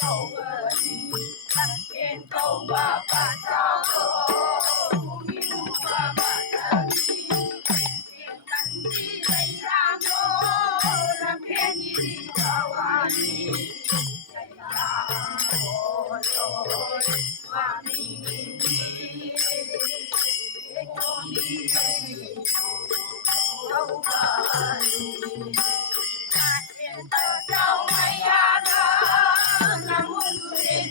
cầu đi thằng trên cầu bà sao đi bà đi trên cánh đi lấy làm khen đi cầu đi lấy rồi mà mình đi đâu bà đi đâu mày nằm bên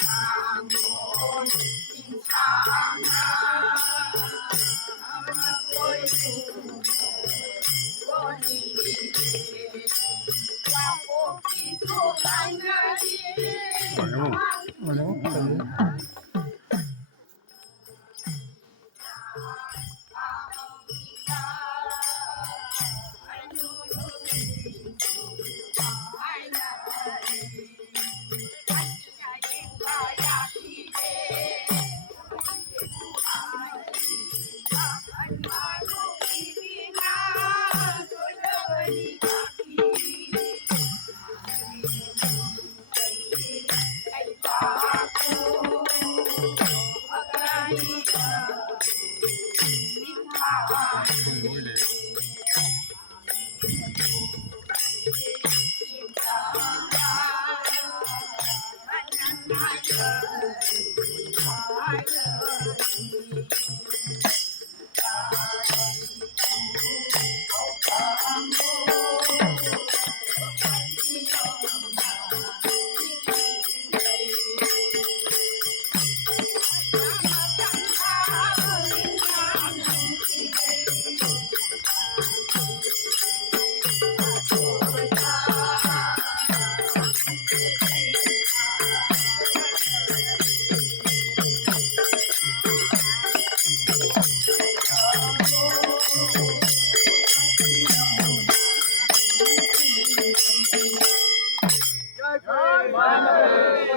sang tôi